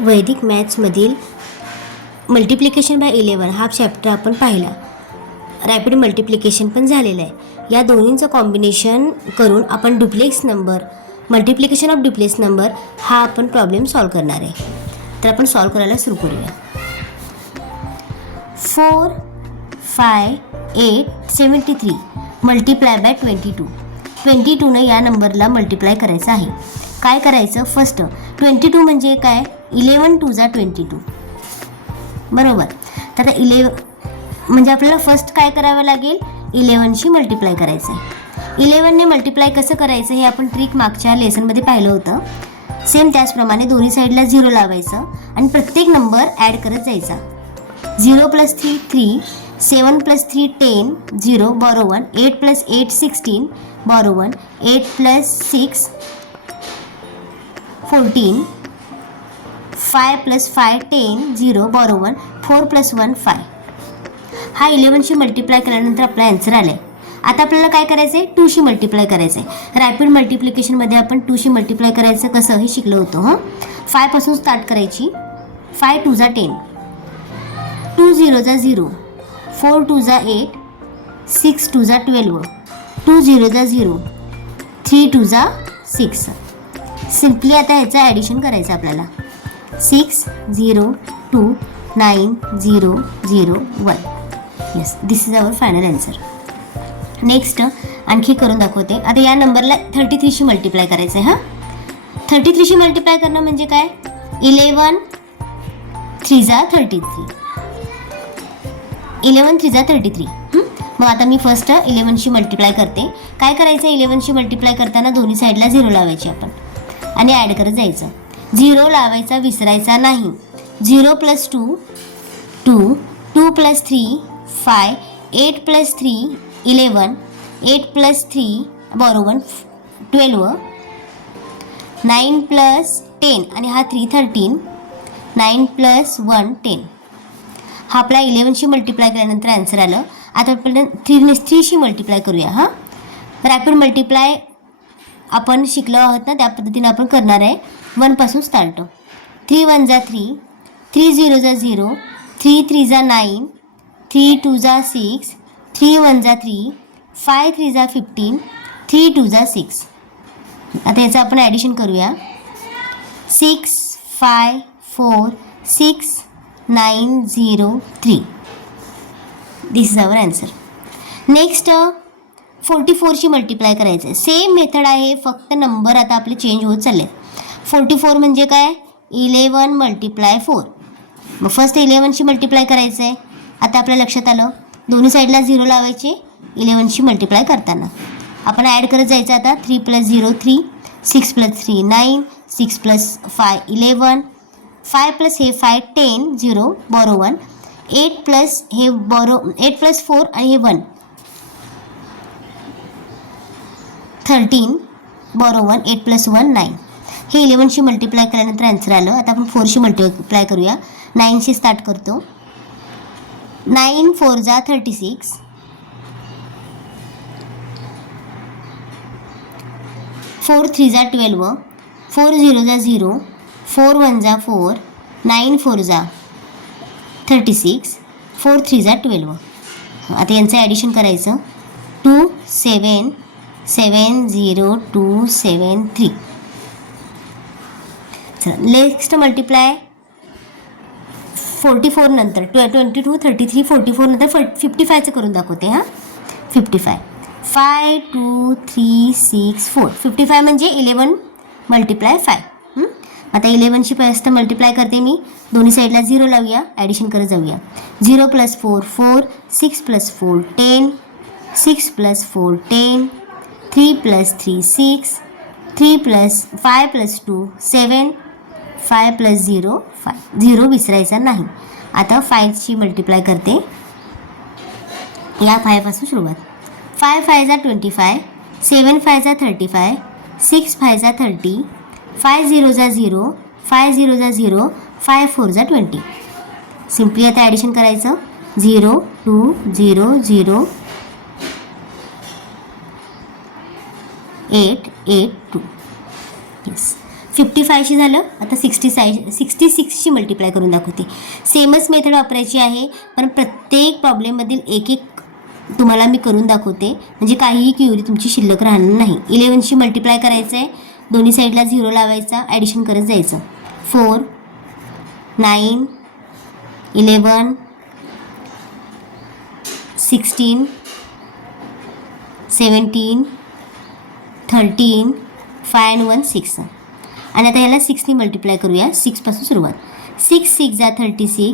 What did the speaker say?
वैदिक मॅथ्समधील multiplication by eleven हा चॅप्टर आपण पाहिला. रॅपिड मल्टिप्लिकेशन पण झालेलं आहे. या दोन्हींचं कॉम्बिनेशन करून आपण duplex number multiplication of duplex number हा आपण प्रॉब्लेम सॉल्व करणार आहे. तर आपण सॉल्व करायला सुरू करूया. Four five eight seventy three multiply by twenty two twenty टूनं या नंबरला मल्टिप्लाय करायचं आहे. काय करायचं? फर्स्ट ट्वेंटी टू म्हणजे काय? इलेवन टू जा ट्वेंटी टू. बरोबर. तर आता इलेव म्हणजे आपल्याला फर्स्ट काय करावं लागेल? इलेवनशी मल्टिप्लाय करायचं आहे इलेवनने मल्टिप्लाय कसं करायचं हे आपण ट्रिक मागच्या लेसनमध्ये पाहिलं होतं. सेम त्याचप्रमाणे दोन्ही साईडला झिरो लावायचं आणि प्रत्येक नंबर ॲड करत जायचा. Zero plus three three seven plus three ten zero borrow one eight plus eight sixteen borrow one eight plus six fourteen five plus five ten zero borrow one four plus one five हा इलेवनशी multiply केल्यानंतर आपला answer आला आहे आता आपल्याला काय करायचं आहे टूशी मल्टिप्लाय करायचं आहे रॅपिड मल्टिप्लिकेशनमध्ये आपण टूशी मल्टिप्लाय करायचं कसं हे शिकलो होतो हं? फायपासून स्टार्ट करायची. फाय टू झा टेन टू झिरो झा झिरो फोर टू झा एट सिक्स टू झा ट्वेल्व टू झिरो जा झिरो थ्री टू झा सिक्स सिम्पली आता ह्याचं ॲडिशन करायचं आपल्याला. Six zero two nine zero zero one. Yes this is our final answer next आणखी करून दाखवते. आता या नंबरला थर्टी थ्रीशी मल्टिप्लाय करायचं आहे हां? थर्टी थ्रीशी मल्टिप्लाय करणं म्हणजे काय? इलेवन थ्री जा थर्टी थ्री इलेवन थ्री जा थर्टी थ्री मग आता मी फर्स्ट इलेवनशी मल्टिप्लाय करते. काय करायचं इलेवनशी मल्टिप्लाय करताना दोन्ही साईडला झिरो लावायची आपण. आणि ॲड करत जायचं. झिरो लावायचा विसरायचा नाही. Zero plus two two two plus three five eight plus three eleven eight plus three बरोबर one twelve nine plus ten आणि हा three thirteen nine plus one ten. हा आपला इलेवनशी मल्टिप्लाय केल्यानंतर आन्सर आलं. आता आपण थ्री थ्रीशी मल्टिप्लाय करूया हां? रॅपिड मल्टिप्लाय आपण शिकलो आहोत ना त्या पद्धतीने आपण करणार आहे. वनपासून स्टार्ट थ्री वन जा थ्री थ्री झिरो जा झिरो थ्री थ्री जा नाईन थ्री टू जा सिक्स थ्री वन जा थ्री फाय थ्री जा फिफ्टीन थ्री टू जा सिक्स आता याचं आपण ॲडिशन करूया. Six five four six nine zero three this is our answer next forty फोरशी multiply करायचं आहे सेम मेथड आहे फक्त नंबर आता आपले चेंज होत चालले फोर्टी फोर म्हणजे काय? Eleven multiply four. मग फर्स्ट इलेवनशी मल्टिप्लाय करायचं आहे आता आपल्या लक्षात आलं. दोन्ही साईडला झिरो लावायचे. इलेवनशी मल्टिप्लाय करताना. आपण ॲड करत जायचं आता. Three plus zero three six plus three nine six plus five eleven five plus हे five ten zero borrow one eight plus हे बॉरो एट प्लस फोर आणि हे one thirteen borrow one eight plus one nine हे इलेवनशी multiply केल्यानंतर answer आलं. आता आपण फोरशी मल्टिप्लाय करूया. नाईनशी स्टार्ट करतो. नाईन फोर जा थर्टी सिक्स फोर थ्री जा ट्वेल्व फोर झिरो जा झिरो फोर वन जा फोर नाईन फोर जा थर्टी सिक्स फोर थ्री जा ट्वेल्व आता यांचं ॲडिशन करायचं. Two seven seven zero two seven three चला नेक्स्ट मल्टिप्लाय फोर्टी फोर नंतर ट्वे twenty two thirty three forty four नंतर फ फिफ्टी फायचं करून दाखवते हां? Fifty five five two three six four fifty five म्हणजे इलेवन मल्टिप्लाय फाय आता इलेवनशी फर्स्ट मल्टिप्लाय करते मी. दोन्ही साईडला झिरो लावूया. ॲडिशन करत जाऊया. Zero plus four four six plus four ten six plus four ten three plus three six three plus five plus two seven five plus zero five zero विसरायचा नाही. आता फायची multiply करते. या फायपासून सुरुवात. फाय फायजा ट्वेंटी फाय सेवन फायजा thirty five six फायजा थर्टी फाय झिरोजा झिरो फाय झिरोजा झिरो फाय फोरजा ट्वेंटी सिम्पली आता ॲडिशन करायचं. Zero two zero zero eight eight two yes fifty फायशी झालं आता सिक्स्टी साय सिक्स्टी सिक्सशी मल्टिप्लाय करून दाखवते. सेमच मेथड वापरायची आहे पण प्रत्येक प्रॉब्लेममधील एक एक तुम्हाला मी करून दाखवते. म्हणजे काहीही क्युरी तुमची शिल्लक राहणार नाही. इलेवनशी मल्टिप्लाय करायचं आहे दोन्ही साईडला झिरो लावायचा ॲडिशन करत जायचं. Four nine eleven sixteen seventeen thirteen five and one six आणि आता याला सिक्सनी मल्टिप्लाय करूया. सिक्सपासून सुरुवात. सिक्स सिक्स जा थर्टी सिक्स